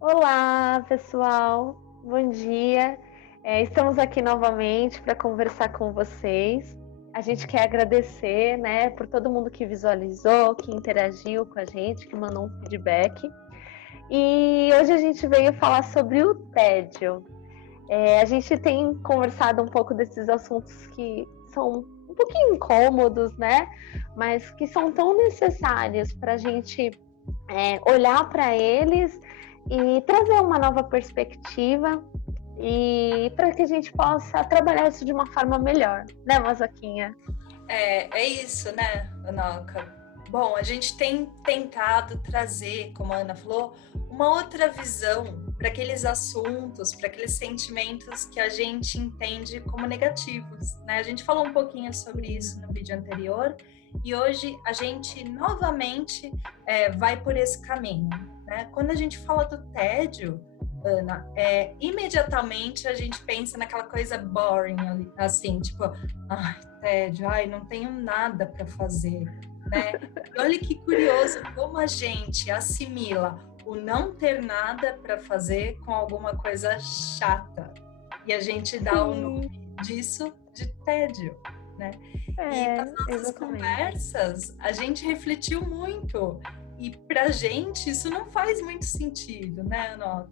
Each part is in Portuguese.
Olá, pessoal. Bom dia. Estamos aqui novamente para conversar com vocês. A gente quer agradecer, né, por todo mundo que visualizou, que interagiu com a gente, que mandou um feedback. E hoje a gente veio falar sobre o tédio. A gente tem conversado um pouco desses assuntos que são um pouquinho incômodos, né? Mas que são tão necessários para a gente olhar para eles e trazer uma nova perspectiva e para que a gente possa trabalhar isso de uma forma melhor, né, Mazoquinha? É isso, né, Anoka? Bom, a gente tem tentado trazer, como a Ana falou, uma outra visão para aqueles assuntos, para aqueles sentimentos que a gente entende como negativos, né? A gente falou um pouquinho sobre isso no vídeo anterior e hoje a gente novamente vai por esse caminho, né? Quando a gente fala do tédio, Ana, imediatamente a gente pensa naquela coisa boring, assim, tipo, ai, tédio, ai, não tenho nada para fazer, né? E olha que curioso como a gente assimila o não ter nada para fazer com alguma coisa chata. E a gente dá o nome disso de tédio, né? E nas nossas Exatamente. conversas, a gente refletiu muito. E pra gente isso não faz muito sentido, né, Anoka?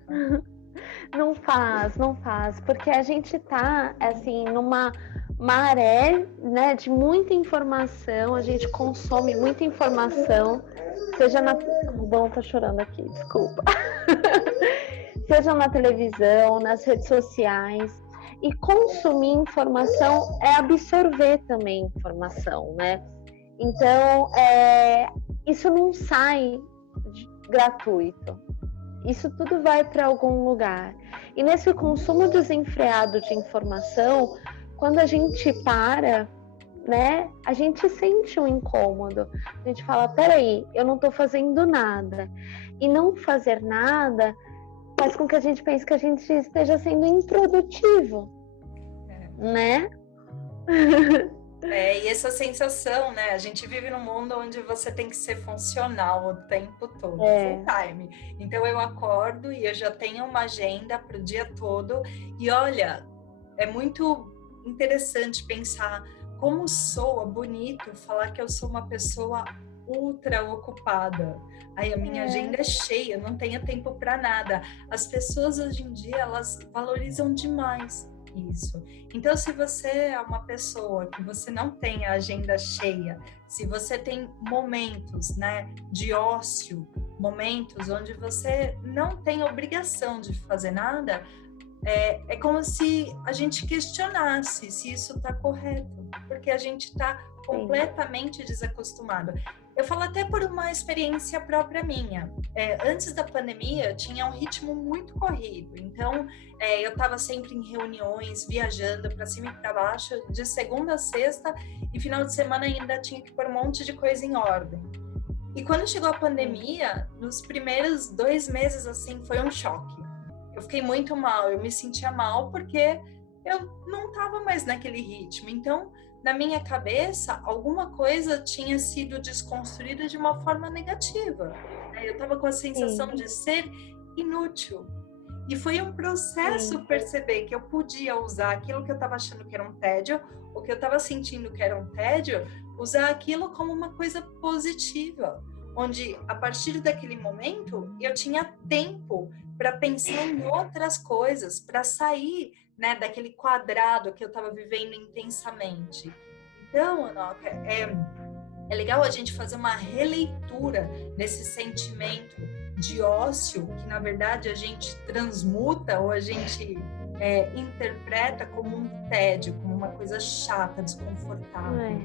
Não faz, porque a gente tá, assim, numa maré, né, de muita informação, a gente consome muita informação, seja na... O Dom tá chorando aqui, desculpa. Seja na televisão, nas redes sociais, e consumir informação é absorver também informação, né? Então, isso não sai gratuito. Isso tudo vai para algum lugar. E nesse consumo desenfreado de informação, quando a gente para, né, a gente sente um incômodo. A gente fala, peraí, eu não estou fazendo nada. E não fazer nada faz com que a gente pense que a gente esteja sendo improdutivo, né? E essa sensação, né? A gente vive num mundo onde você tem que ser funcional o tempo todo, full time. Então eu acordo e eu já tenho uma agenda para o dia todo. E olha, é muito interessante pensar como soa bonito falar que eu sou uma pessoa ultra ocupada. Aí a minha agenda é cheia, não tenho tempo para nada. As pessoas hoje em dia, elas valorizam demais isso. Então, se você é uma pessoa que você não tem a agenda cheia, se você tem momentos, né, de ócio, momentos onde você não tem obrigação de fazer nada, é como se a gente questionasse se isso está correto, porque a gente está completamente desacostumado. Eu falo até por uma experiência própria minha. Antes da pandemia, eu tinha um ritmo muito corrido. Então, eu estava sempre em reuniões, viajando para cima e para baixo, de segunda a sexta, e final de semana ainda tinha que pôr um monte de coisa em ordem. E quando chegou a pandemia, nos primeiros 2 meses, assim, foi um choque. Eu fiquei muito mal, eu me sentia mal porque eu não estava mais naquele ritmo. Então, na minha cabeça, alguma coisa tinha sido desconstruída de uma forma negativa. Eu estava com a sensação de ser inútil. E foi um processo perceber que eu podia usar aquilo que eu estava achando que era um tédio, ou que eu estava sentindo que era um tédio, usar aquilo como uma coisa positiva. Onde, a partir daquele momento, eu tinha tempo para pensar em outras coisas, para sair, né, daquele quadrado que eu estava vivendo intensamente. Então, Anoka, é legal a gente fazer uma releitura desse sentimento de ócio, que na verdade a gente transmuta ou a gente interpreta como um tédio, como uma coisa chata, desconfortável.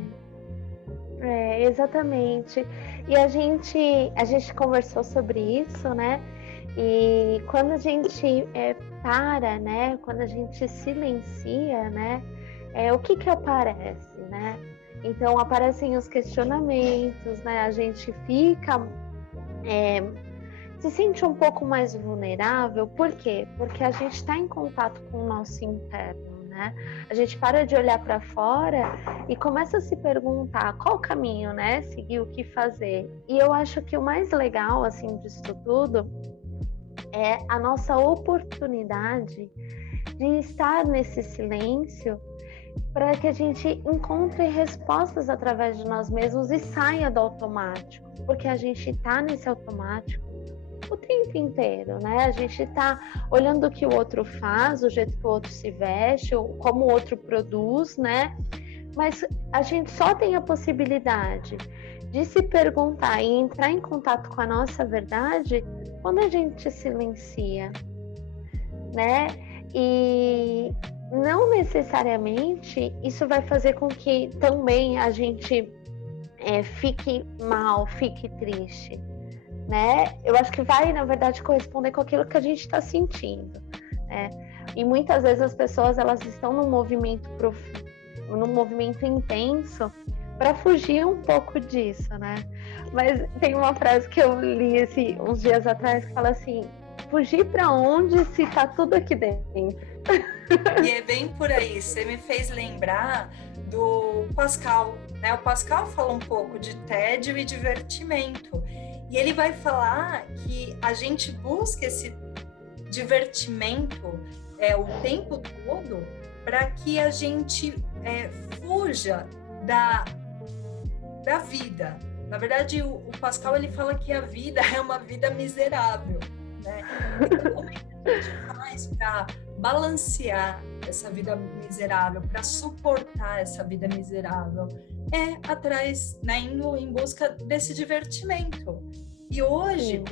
Exatamente. E a gente conversou sobre isso, né? E quando a gente para, né? Quando a gente silencia, né? O que aparece, né? Então aparecem os questionamentos, né? A gente fica se sente um pouco mais vulnerável. Por quê? Porque a gente está em contato com o nosso interno, né? né? A gente para de olhar para fora e começa a se perguntar qual o caminho, né? Seguir, o que fazer. E eu acho que o mais legal, assim, disso tudo é a nossa oportunidade de estar nesse silêncio para que a gente encontre respostas através de nós mesmos e saia do automático, porque a gente está nesse automático o tempo inteiro, né? A gente está olhando o que o outro faz, o jeito que o outro se veste, como o outro produz, né? Mas a gente só tem a possibilidade de se perguntar e entrar em contato com a nossa verdade quando a gente silencia, né? E não necessariamente isso vai fazer com que também a gente fique mal, fique triste, né? Eu acho que vai, na verdade, corresponder com aquilo que a gente está sentindo, né? E muitas vezes as pessoas, elas estão num movimento profundo, num movimento intenso, para fugir um pouco disso, né? Mas tem uma frase que eu li uns dias atrás que fala assim: fugir para onde se tá tudo aqui dentro? E é bem por aí. Você me fez lembrar do Pascal, né? O Pascal fala um pouco de tédio e divertimento. E ele vai falar que a gente busca esse divertimento o tempo todo para que a gente fuja da vida. Na verdade, o Pascal, ele fala que a vida é uma vida miserável, né? Então, como é que a gente faz para balancear essa vida miserável, para suportar essa vida miserável? Atrás, né, indo em busca desse divertimento. E hoje,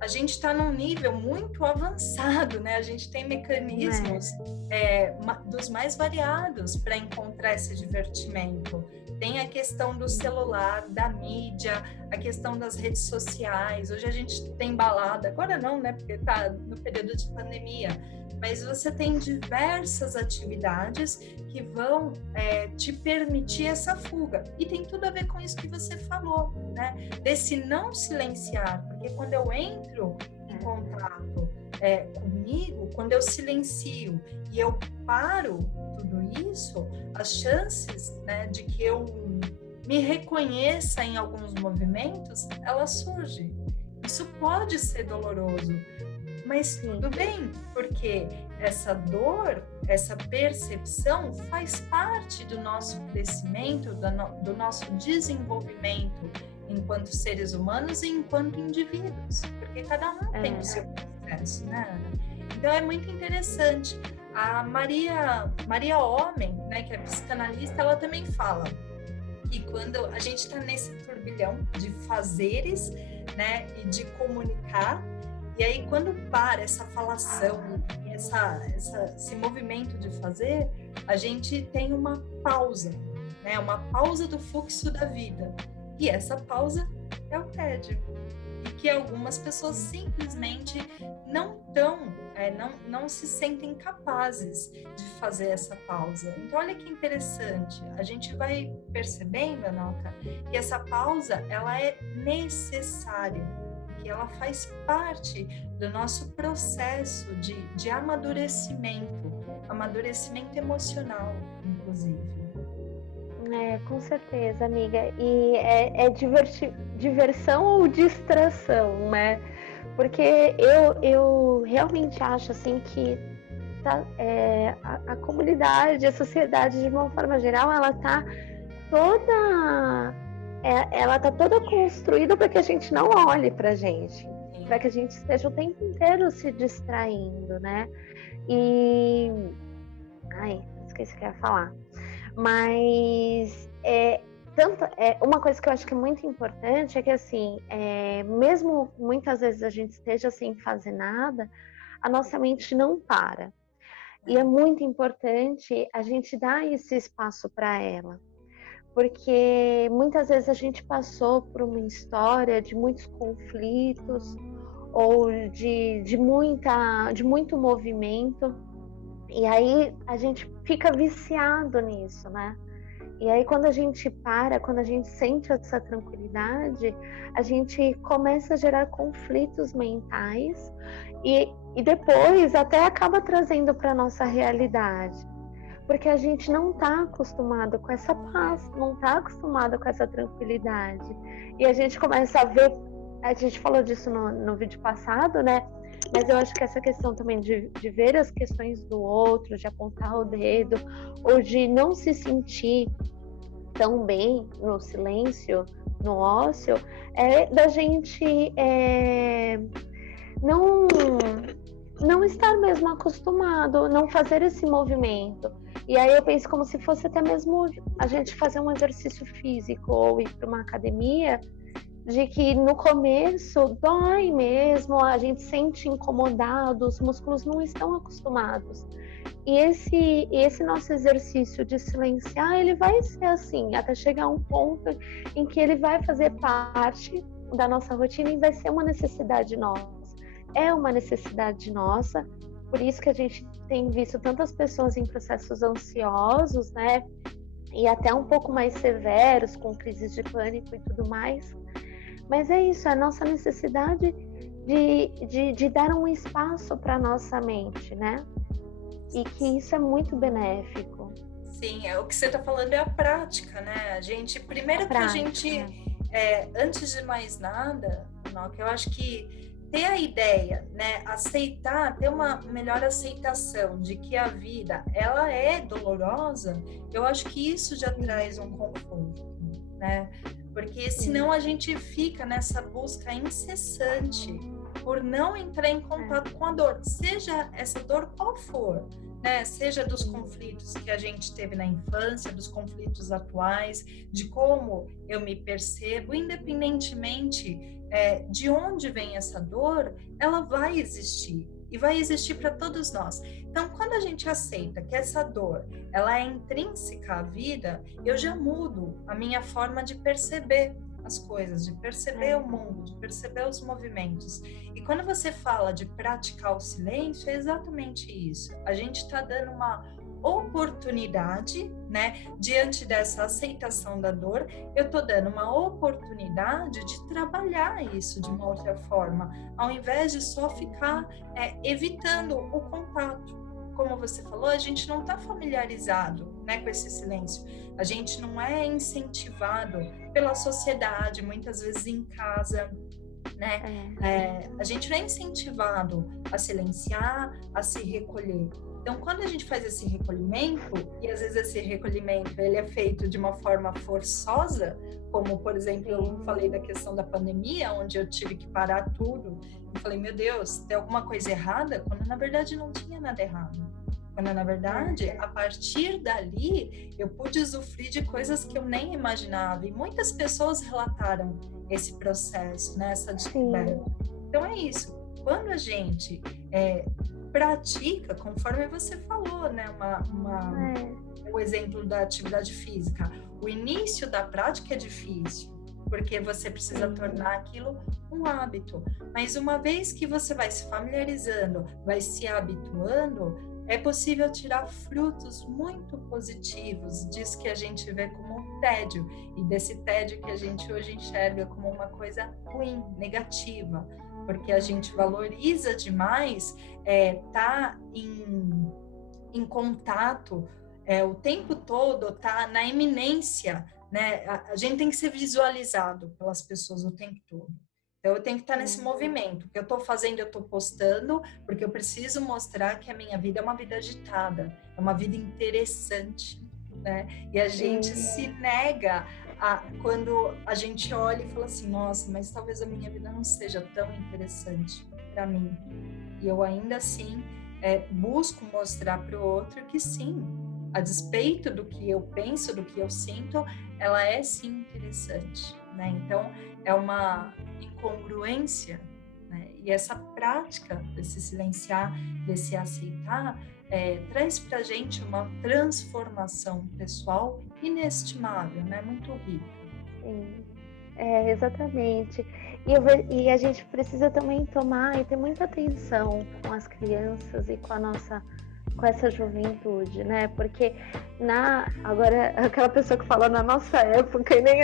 a gente está num nível muito avançado, né? A gente tem mecanismos dos mais variados para encontrar esse divertimento. Tem a questão do celular, da mídia, a questão das redes sociais. Hoje a gente tem balada, agora não, né? Porque está no período de pandemia. Mas você tem diversas atividades que vão te permitir essa fuga. E tem tudo a ver com isso que você falou, né? Desse não silenciar. Porque quando eu entro em contato comigo, quando eu silencio e eu paro tudo isso, as chances, né, de que eu me reconheça em alguns movimentos, ela surge. Isso pode ser doloroso, mas tudo bem, porque essa dor, essa percepção faz parte do nosso crescimento, do nosso desenvolvimento enquanto seres humanos e enquanto indivíduos, porque cada um tem o seu processo, né? Então é muito interessante. A Maria Homem, né, que é psicanalista, ela também fala que quando a gente está nesse turbilhão de fazeres, né, e de comunicar, e aí quando para essa falação, esse movimento de fazer, a gente tem uma pausa, né, uma pausa do fluxo da vida. E essa pausa é o tédio. E que algumas pessoas simplesmente não se sentem capazes de fazer essa pausa. Então, olha que interessante. A gente vai percebendo, Anoka, que essa pausa, ela é necessária, que ela faz parte do nosso processo de amadurecimento emocional, inclusive. Com certeza, amiga. E é diversão ou distração, né? Porque eu realmente acho assim que a comunidade, a sociedade, de uma forma geral, ela tá toda construída para que a gente não olhe pra gente, para que a gente esteja o tempo inteiro se distraindo, né? Esqueci o que eu ia falar. Mas uma coisa que eu acho que é muito importante é que, assim, mesmo muitas vezes a gente esteja sem fazer nada, a nossa mente não para. E é muito importante a gente dar esse espaço para ela. Porque muitas vezes a gente passou por uma história de muitos conflitos ou de muito movimento. E aí a gente fica viciado nisso, né? E aí quando a gente sente essa tranquilidade, a gente começa a gerar conflitos mentais e depois até acaba trazendo para a nossa realidade. porque a gente não está acostumado com essa paz, não está acostumado com essa tranquilidade. E a gente começa a ver, a gente falou disso no vídeo passado, né? Mas eu acho que essa questão também de ver as questões do outro, de apontar o dedo, ou de não se sentir tão bem no silêncio, no ócio, é da gente não estar mesmo acostumado, não fazer esse movimento. E aí eu penso como se fosse até mesmo a gente fazer um exercício físico ou ir para uma academia, de que no começo dói mesmo, a gente sente incomodado, os músculos não estão acostumados. E esse nosso exercício de silenciar, ele vai ser assim, até chegar a um ponto em que ele vai fazer parte da nossa rotina e vai ser uma necessidade nossa. É uma necessidade nossa, por isso que a gente tem visto tantas pessoas em processos ansiosos, né? E até um pouco mais severos, com crises de pânico e tudo mais. Mas é isso, é a nossa necessidade de dar um espaço para a nossa mente, né? E que isso é muito benéfico. Sim, o que você está falando é a prática, né? A gente, primeiro que a gente, antes de mais nada, eu acho que ter a ideia, né, aceitar, ter uma melhor aceitação de que a vida, ela é dolorosa, eu acho que isso já traz um conforto, né? Porque senão a gente fica nessa busca incessante por não entrar em contato com a dor, seja essa dor qual for, né? Seja dos conflitos que a gente teve na infância, dos conflitos atuais, de como eu me percebo, independentemente de onde vem essa dor, ela vai existir e vai existir para todos nós. Então, quando a gente aceita que essa dor, ela é intrínseca à vida, eu já mudo a minha forma de perceber as coisas, de perceber o mundo, de perceber os movimentos. E quando você fala de praticar o silêncio, é exatamente isso. A gente está dando uma oportunidade, né? Diante dessa aceitação da dor, eu estou dando uma oportunidade de trabalhar isso de uma outra forma, ao invés de só ficar evitando o contato. Como você falou, a gente não está familiarizado, né, com esse silêncio. A gente não é incentivado pela sociedade, muitas vezes em casa, né? A gente não é incentivado a silenciar, a se recolher. Então, quando a gente faz esse recolhimento, e às vezes esse recolhimento ele é feito de uma forma forçosa, como, por exemplo, eu falei da questão da pandemia, onde eu tive que parar tudo, e falei, meu Deus, tem alguma coisa errada? Quando, na verdade, não tinha nada errado. Quando, na verdade, a partir dali, eu pude usufruir de coisas que eu nem imaginava. E muitas pessoas relataram esse processo, né, essa descoberta. Então, é isso. Quando a gente pratica, conforme você falou, né, o exemplo da atividade física, o início da prática é difícil, porque você precisa tornar aquilo um hábito, mas uma vez que você vai se familiarizando, vai se habituando, é possível tirar frutos muito positivos disso que a gente vê como um tédio, e desse tédio que a gente hoje enxerga como uma coisa ruim, negativa, porque a gente valoriza demais tá em contato o tempo todo, tá na iminência, né? A gente tem que ser visualizado pelas pessoas o tempo todo. Então, eu tenho que estar nesse movimento. O que eu estou fazendo, eu estou postando, porque eu preciso mostrar que a minha vida é uma vida agitada, é uma vida interessante, né? E a gente se nega quando a gente olha e fala assim, nossa, mas talvez a minha vida não seja tão interessante para mim. E eu ainda assim busco mostrar para o outro que sim, a despeito do que eu penso, do que eu sinto, ela é sim interessante, né? Então, é uma incongruência, né? E essa prática desse silenciar, desse aceitar, traz para a gente uma transformação pessoal inestimável, né? Muito rica. Sim, exatamente. E a gente precisa também tomar e ter muita atenção com as crianças e com essa juventude, né? Porque agora aquela pessoa que fala na nossa época e nem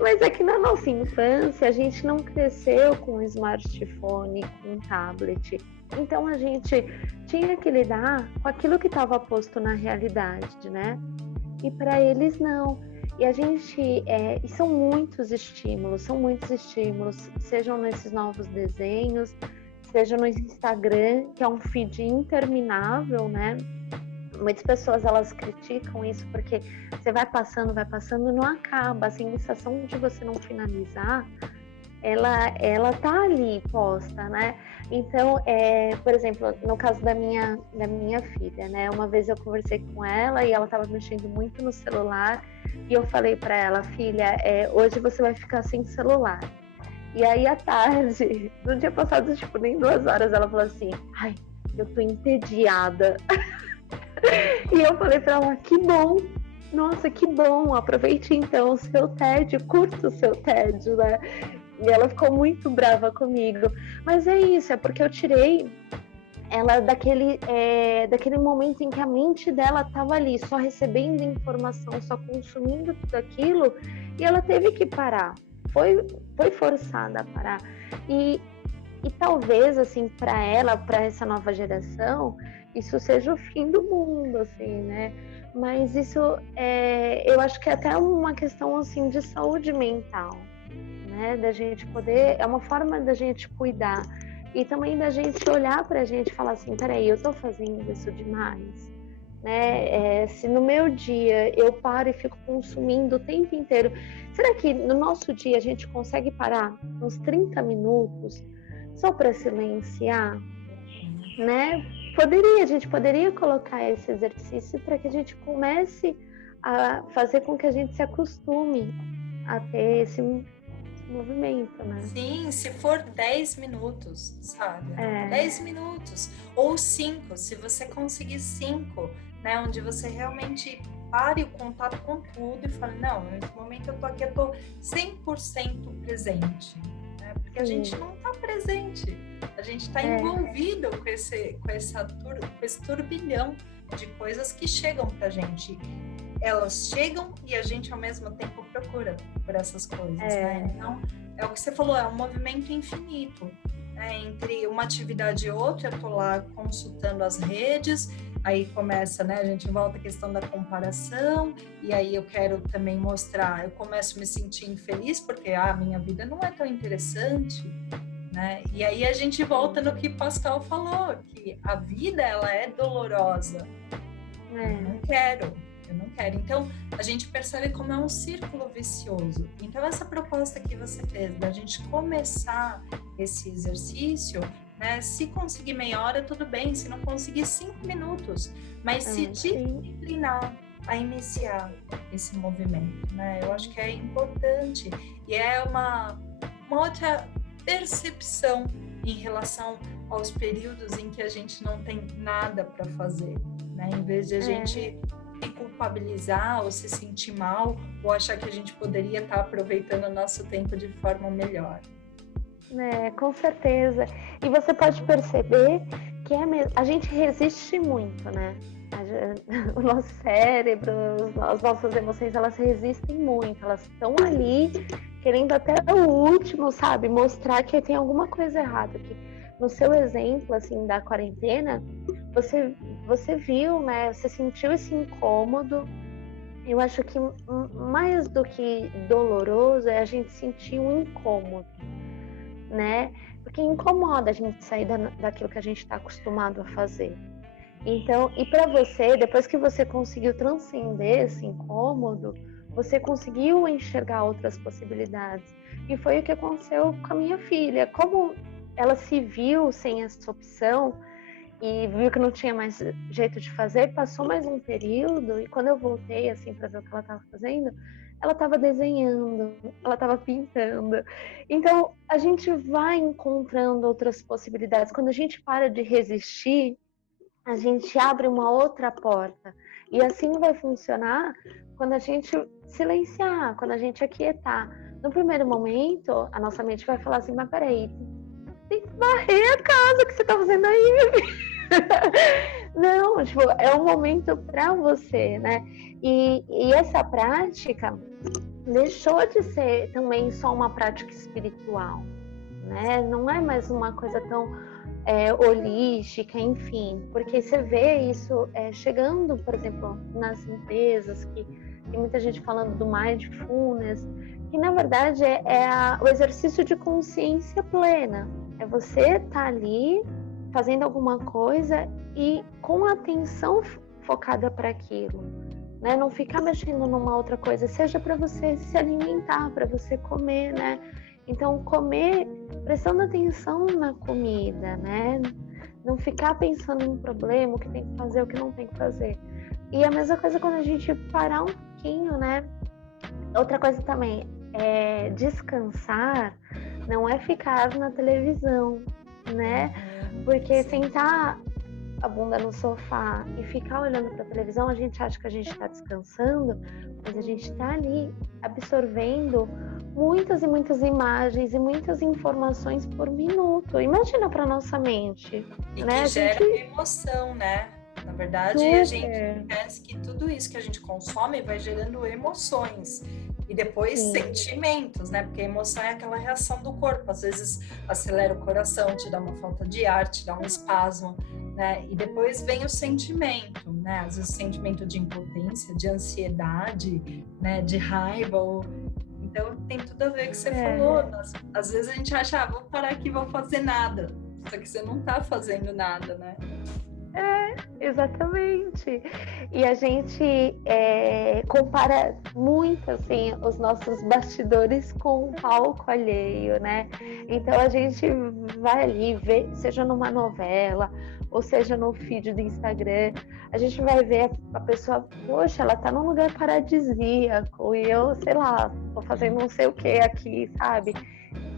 mas é que na nossa infância, a gente não cresceu com smartphone, com tablet. Então a gente tinha que lidar com aquilo que estava posto na realidade, né? E para eles não. E a gente, e são muitos estímulos, sejam nesses novos desenhos, seja no Instagram, que é um feed interminável, né? Muitas pessoas, elas criticam isso porque você vai passando, não acaba. A sensação de você não finalizar, ela tá ali posta, né? Então, por exemplo, no caso da minha filha, né? Uma vez eu conversei com ela e ela estava mexendo muito no celular e eu falei para ela, filha, hoje você vai ficar sem celular. E aí, à tarde, no dia passado, tipo, nem 2 horas, ela falou assim, ai, eu tô entediada. E eu falei pra ela, que bom, nossa, que bom, aproveite então o seu tédio, curta o seu tédio, né? E ela ficou muito brava comigo. Mas é isso, é porque eu tirei ela daquele momento em que a mente dela estava ali, só recebendo informação, só consumindo tudo aquilo, e ela teve que parar. Foi forçada a parar. E talvez, assim, para ela, para essa nova geração, isso seja o fim do mundo, assim, né? Mas isso, eu acho que é até uma questão, assim, de saúde mental, né? Da gente poder, é uma forma da gente cuidar e também da gente olhar pra gente e falar assim, peraí, eu tô fazendo isso demais, né? Se no meu dia eu paro e fico consumindo o tempo inteiro, será que no nosso dia a gente consegue parar uns 30 minutos só para silenciar, né? A gente poderia colocar esse exercício para que a gente comece a fazer com que a gente se acostume a ter esse movimento, né? Sim, se for 10 minutos, sabe? 10 minutos ou 5, se você conseguir 5, né? Onde você realmente pare o contato com tudo e fale, não, nesse momento eu tô aqui, eu tô 100% presente. Porque a gente não está presente, a gente está envolvido com esse turbilhão de coisas que chegam para a gente. Elas chegam e a gente ao mesmo tempo procura por essas coisas, né? Então, é o que você falou, é um movimento infinito, né? Entre uma atividade e outra, eu tô lá consultando as redes, aí começa, né? A gente volta à questão da comparação, e aí eu quero também mostrar, eu começo a me sentir infeliz porque a minha vida não é tão interessante, né? E aí a gente volta no que Pascal falou, que a vida, ela é dolorosa. Eu não quero. Então, a gente percebe como é um círculo vicioso. Então, essa proposta que você fez, da gente começar esse exercício, né? Se conseguir meia hora, tudo bem. Se não conseguir, 5 minutos. Mas se disciplinar a iniciar esse movimento, né? Eu acho que é importante. E é uma outra percepção em relação aos períodos em que a gente não tem nada para fazer, né? Em vez de a gente se culpabilizar ou se sentir mal ou achar que a gente poderia estar aproveitando o nosso tempo de forma melhor. Com certeza. E você pode perceber que a gente resiste muito, né? O nosso cérebro, as nossas emoções, elas resistem muito. Elas estão ali querendo até o último, sabe? Mostrar que tem alguma coisa errada aqui. No seu exemplo, assim, da quarentena, você viu, né? Você sentiu esse incômodo. Eu acho que mais do que doloroso é a gente sentir um incômodo, né? Porque incomoda a gente sair daquilo que a gente está acostumado a fazer. Então, e para você, depois que você conseguiu transcender esse incômodo, você conseguiu enxergar outras possibilidades. E foi o que aconteceu com a minha filha. Como ela se viu sem essa opção e viu que não tinha mais jeito de fazer, passou mais um período e quando eu voltei assim para ver o que ela estava fazendo, ela estava desenhando, ela estava pintando. Então, a gente vai encontrando outras possibilidades. Quando a gente para de resistir, a gente abre uma outra porta. E assim vai funcionar quando a gente silenciar, quando a gente aquietar. No primeiro momento, a nossa mente vai falar assim, mas peraí, tem que varrer a casa que você tá fazendo aí. Não, tipo, é um momento para você, né? E essa prática, deixou de ser também só uma prática espiritual, né? Não é mais uma coisa tão holística, enfim, porque você vê isso chegando, por exemplo, nas empresas, que tem muita gente falando do mindfulness, que na verdade o exercício de consciência plena. É você estar ali fazendo alguma coisa e com a atenção focada para aquilo, né? Não ficar mexendo numa outra coisa, seja para você se alimentar, para você comer, né? Então, comer prestando atenção na comida, né? Não ficar pensando em problema, o que tem que fazer, o que não tem que fazer. E a mesma coisa quando a gente parar um pouquinho, né? Outra coisa também é descansar, não é ficar na televisão, né? Porque sentar a bunda no sofá e ficar olhando para a televisão, a gente acha que a gente está descansando, mas a gente está ali absorvendo muitas e muitas imagens e muitas informações por minuto. Imagina para nossa mente. E né? que gera emoção, né? Na verdade, a gente esquece que tudo isso que a gente consome vai gerando emoções. E depois sentimentos, né? Porque a emoção é aquela reação do corpo. Às vezes acelera o coração, te dá uma falta de ar, te dá um espasmo, né? E depois vem o sentimento, né? Às vezes sentimento de impotência, de ansiedade, né? De raiva. Então tem tudo a ver com o que você falou. Às vezes a gente acha, vou parar aqui, vou fazer nada. Só que você não tá fazendo nada, né? Exatamente. E a gente compara muito assim os nossos bastidores com o palco alheio, né? Então a gente vai ali ver, seja numa novela ou seja no feed do Instagram, a gente vai ver a pessoa, poxa, ela tá num lugar paradisíaco e eu, sei lá, tô fazendo não sei o que aqui, sabe?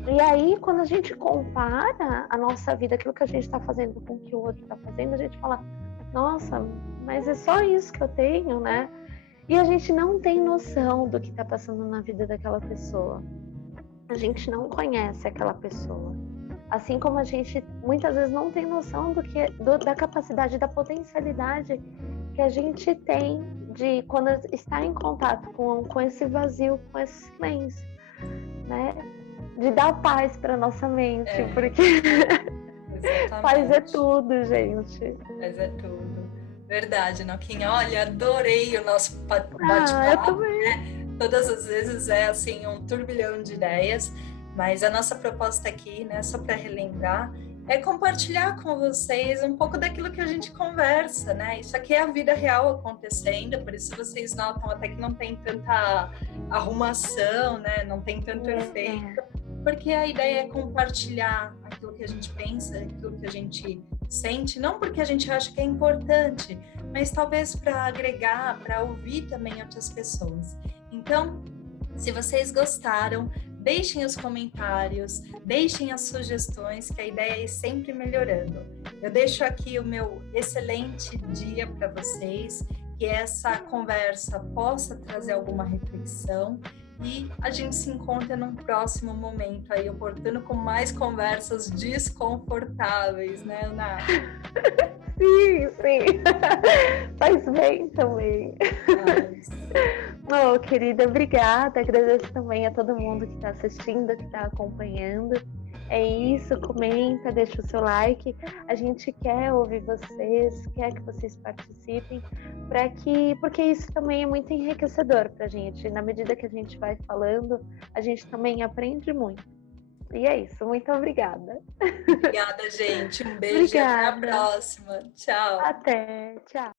E aí, quando a gente compara a nossa vida, aquilo que a gente está fazendo com o que o outro está fazendo, a gente fala, nossa, mas é só isso que eu tenho, né? E a gente não tem noção do que está passando na vida daquela pessoa. A gente não conhece aquela pessoa. Assim como a gente muitas vezes não tem noção da capacidade, da potencialidade que a gente tem de quando está em contato com esse vazio, com esse silêncio, né? De dar paz para nossa mente, porque paz é tudo, gente. Paz é tudo. Verdade, Noquinha. Olha, adorei o nosso bate-papo. Eu também. Né? Todas as vezes é assim um turbilhão de ideias, mas a nossa proposta aqui, né, só para relembrar, é compartilhar com vocês um pouco daquilo que a gente conversa, né? Isso aqui é a vida real acontecendo, por isso vocês notam até que não tem tanta arrumação, né? Não tem tanto efeito. Porque a ideia é compartilhar aquilo que a gente pensa, aquilo que a gente sente, não porque a gente acha que é importante, mas talvez para agregar, para ouvir também outras pessoas. Então, se vocês gostaram, deixem os comentários, deixem as sugestões, que a ideia é ir sempre melhorando. Eu deixo aqui o meu excelente dia para vocês, que essa conversa possa trazer alguma reflexão. E a gente se encontra num próximo momento aí oportuno com mais conversas desconfortáveis, né, Ana? Sim. Faz bem também. Oh, querida, obrigada. Agradeço também a todo mundo que está assistindo, que está acompanhando. É isso, comenta, deixa o seu like. A gente quer ouvir vocês, quer que vocês participem, porque isso também é muito enriquecedor para a gente. Na medida que a gente vai falando, a gente também aprende muito. E é isso, muito obrigada. Obrigada, gente. Um beijo e até a próxima. Tchau. Até, tchau.